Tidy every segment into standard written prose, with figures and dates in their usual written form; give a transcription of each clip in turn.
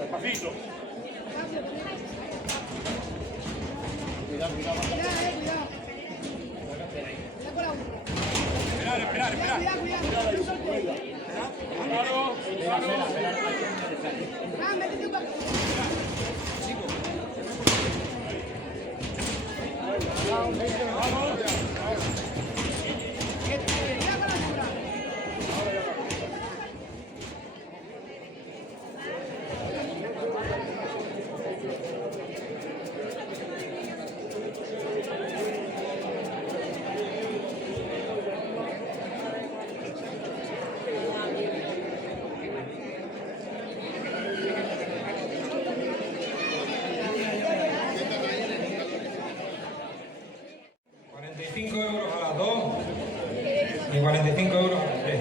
Despacito. Esperar. €45 a las 2 y 45 € a las 3.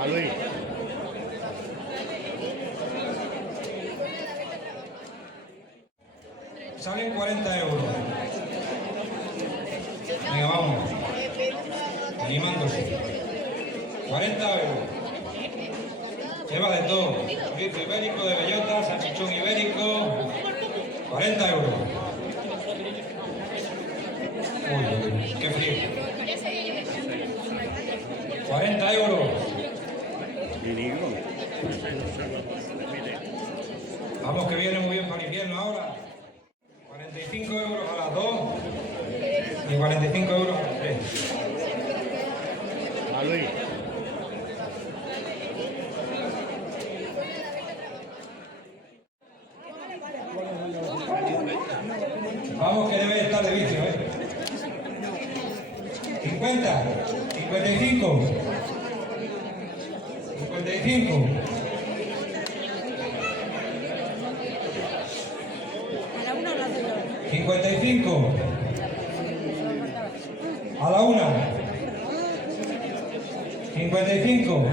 A Luis. Salen 40 €. Venga, vamos. Animándose. 40 €. Lleva de todo. Chorizo ibérico, de bellota, salchichón ibérico. 40 €. Uy, qué frío. 40 €. Vamos, que viene muy bien para el invierno ahora. 45 € a las 2 y 45 € a las 3. A Luis. Vamos, que debe estar de vicio, 50, 55, 55. A la 55. A la 1. 55.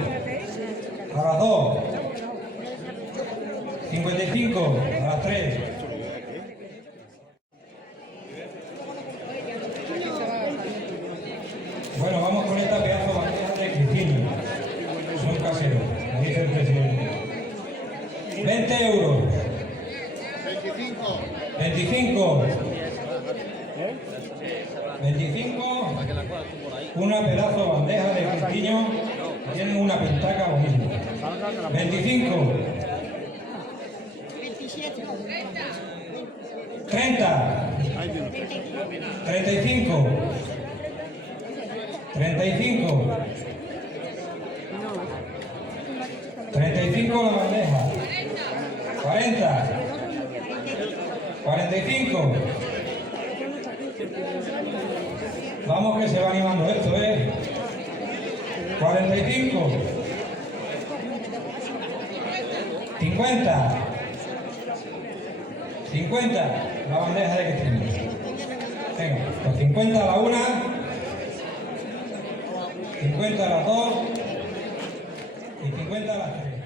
A las 2. 55. A las 3. Bueno, vamos con esta pedazo de bandeja de Cristina. Son caseros, me dice el presidente. 20 €. 25. 25. 25. Una pedazo de bandeja de Cristina. Tienen una pentaca bonita. 25. 30. 35. 35. 35 la bandeja. 40. 45. Vamos, que se va animando esto, 45. 50. 50 la bandeja de Cristina. Venga, pues 50 a la 1. 50 a las 2 y 50 a las 3.